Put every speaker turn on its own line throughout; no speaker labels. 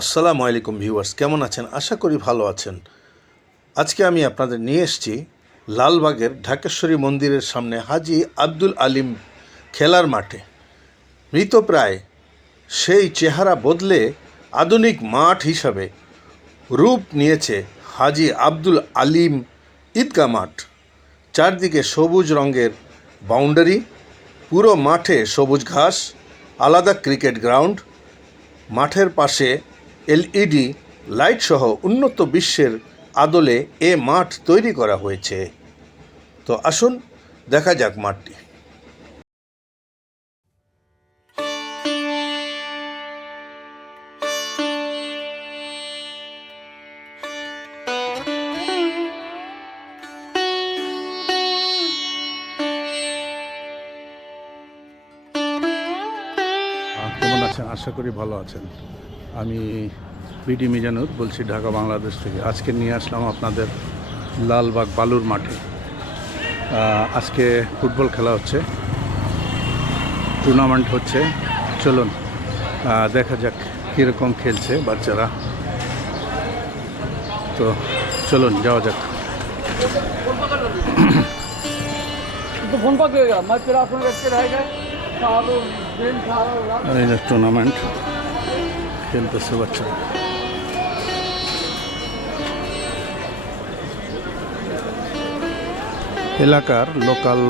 আসসালামু আলাইকুম ভিউয়ার্স, কেমন আছেন? আশা করি ভালো আছেন। আজকে আমি আপনাদের নিয়ে এসেছি লালবাগের ঢাকেশ্বরী মন্দিরের সামনে হাজি আব্দুল আলিম খেলার মাঠে। মৃতপ্রায় সেই চেহারা বদলে আধুনিক মাঠ হিসাবে রূপ নিয়েছে হাজি আব্দুল আলিম ঈদগাহ মাঠ। চারদিকে সবুজ রঙের বাউন্ডারি, পুরো মাঠে সবুজ ঘাস, আলাদা ক্রিকেট গ্রাউন্ড, মাঠের পাশে এলইডি লাইট সহ উন্নত বিশ্বের আদলে এ মাঠ তৈরি করা হয়েছে। তো আসুন, দেখা যাক মাঠটি।
কেমন আছেন? আশা করি ভালো আছেন। আমি বিডি মিজানুর বলছি ঢাকা, বাংলাদেশ থেকে। আজকে নিয়ে আসলাম আপনাদের লালবাগ বালুর মাঠে। আজকে ফুটবল খেলা হচ্ছে। টুর্নামেন্ট হচ্ছে। চলুন দেখা যাক কীরকম খেলছে বাচ্চারা। তো চলুন, যাওয়া যাক। টুর্নামেন্ট খেলতেছে বাচ্চারা এলাকার লোকাল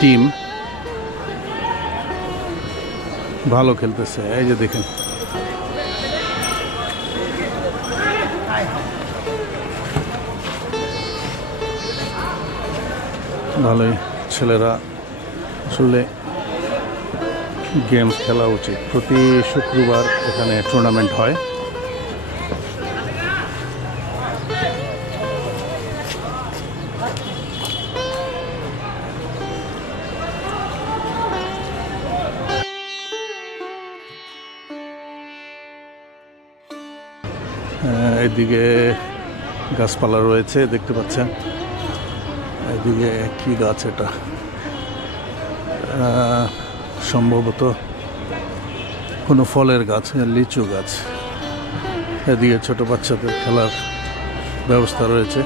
টিম ভালো খেলতেছে। এই যে দেখেন। ভালোই ছেলেরা আসলে গেমস খেলা উচিত। প্রতি শুক্রবার এখানে টুর্নামেন্ট হয়। এদিকে গাছপালা রয়েছে, দেখতে পাচ্ছেন। এদিকে কি গাছ এটা? সম্ভবত কোনো ফলের গাছ লিচু গাছ। এদিকে ছোট বাচ্চাদের খেলার ব্যবস্থা রয়েছে।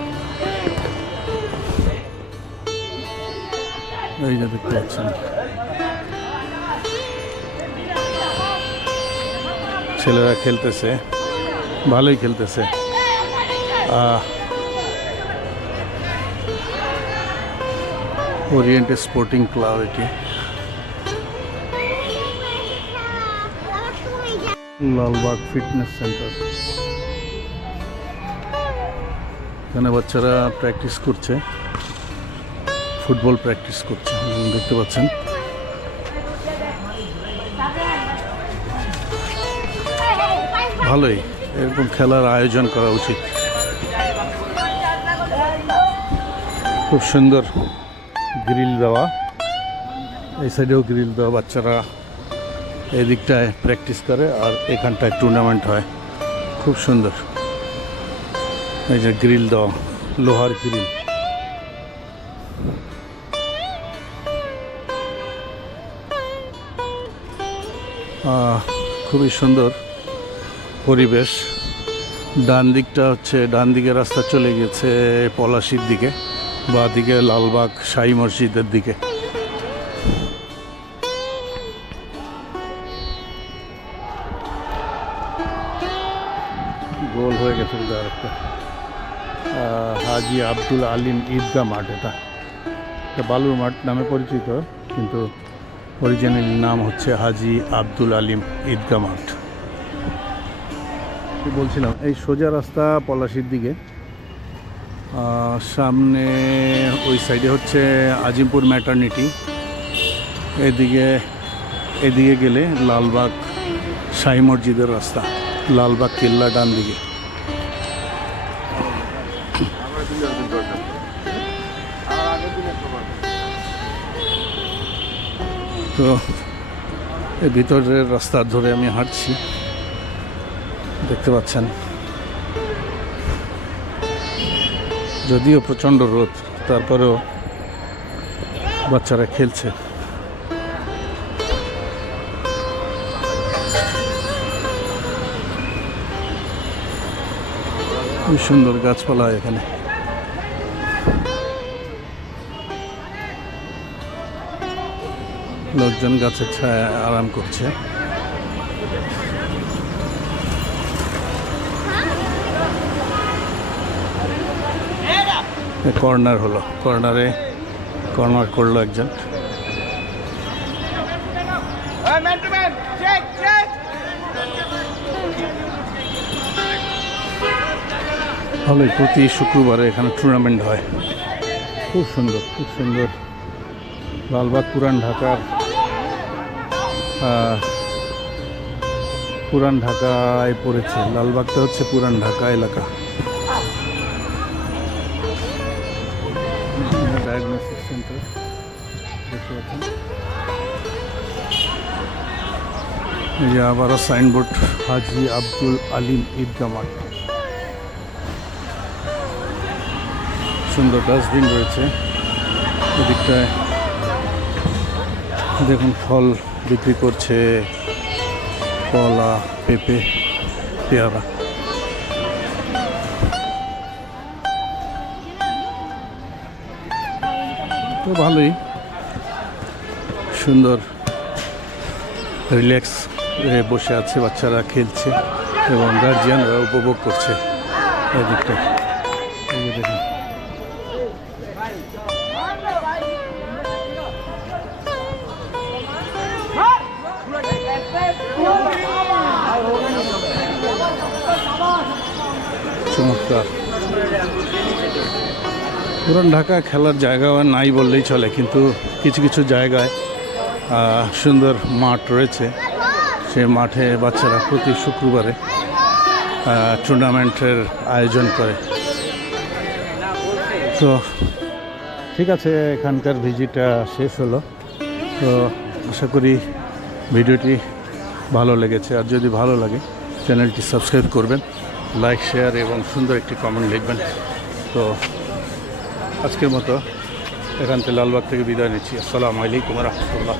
এই যে দেখতে পাচ্ছেন। ছেলেরা খেলতেছে, ভালোই খেলতেছে। ওরিয়েন্ট স্পোর্টিং ক্লাব এটি। Lalbagh fitness centre. এখানে বাচ্চারা প্র্যাকটিস করছে। ফুটবল প্র্যাকটিস করছে দেখতে পাচ্ছেন। ভালোই, এরকম খেলার আয়োজন করা উচিত। খুব সুন্দর গ্রিল দেওয়া। এই সাইডেও গ্রিল দেওয়া বাচ্চারা। এই দিকটায় প্র্যাকটিস করে আর এখানটায় টুর্নামেন্ট হয়। খুব সুন্দর। এই যে গ্রিল দেওয়া, লোহার গ্রিল খুবই সুন্দর পরিবেশ। ডান দিকটা হচ্ছে, ডান দিকে রাস্তা চলে গেছে পলাশির দিকে বা দিকে লালবাগ শাহী মসজিদের দিকে। গোল হয়ে গেছে আরেকটা। আহ, হাজি আব্দুল আলিম ঈদগাহ মাঠ এটা। এটা বালুর মাঠ নামে পরিচিত কিন্তু অরিজিনাল নাম হচ্ছে হাজি আব্দুল আলিম ঈদগাহ মাঠ। বলছিলাম? এই সোজা রাস্তা পলাশির দিকে। সামনে ওই সাইডে হচ্ছে আজিমপুর ম্যাটার্নিটি এদিকে এদিকে গেলে লালবাগ শাহী মসজিদের রাস্তা। লালবাগ কেল্লা ডান দিকে। তো ভিতরের রাস্তা ধরে আমি হাঁটছি। দেখতে পাচ্ছেন? যদিও প্রচণ্ড রোদ, তারপরেও বাচ্চারা খেলছে। খুব সুন্দর গাছপালা এখানে। লোকজন গাছের ছায় আরাম করছে। কর্নার হলো। কর্নারে কর্নার করল একজন। ভালোই প্রতি শুক্রবারে এখানে টুর্নামেন্ট হয়। খুব সুন্দর খুব সুন্দর। লালবাগ পুরান ঢাকার পুরান ঢাকায় পড়েছে। লালবাগটা হচ্ছে পুরান ঢাকা এলাকা। ডায়াগনস্টিক সেন্টার দেখতে পাচ্ছেন। এই আবারও সাইনবোর্ড হাজি আব্দুল আলিম ঈদগা সুন্দর ডাস্টবিন রয়েছে। এদিকটায় দেখুন, ফল বিক্রি করছে কলা, পেঁপে, পেয়ারা। তো ভালোই। সুন্দর রিল্যাক্স বসে আছে, বাচ্চারা খেলছে এবং গার্জিয়ানরা উপভোগ করছে। এদিকটা চমৎকার। পুরান ঢাকা খেলার জায়গা নাই বললেই চলে, কিন্তু কিছু কিছু জায়গায় সুন্দর মাঠ রয়েছে। সে মাঠে বাচ্চারা প্রতি শুক্রবারে টুর্নামেন্টের আয়োজন করে। তো ঠিক আছে, এখানকার ভিজিটটা শেষ হলো। তো আশা করি ভিডিওটি ভালো লেগেছে। আর যদি ভালো লাগে, চ্যানেলটি সাবস্ক্রাইব করবেন, লাইক, শেয়ার এবং সুন্দর একটি কমেন্ট লিখবেন। তো আজকের মতো এখান থেকে লালবাগ থেকে বিদায় নিচ্ছি। আসসালামু আলাইকুম রহমতুল্লাহ।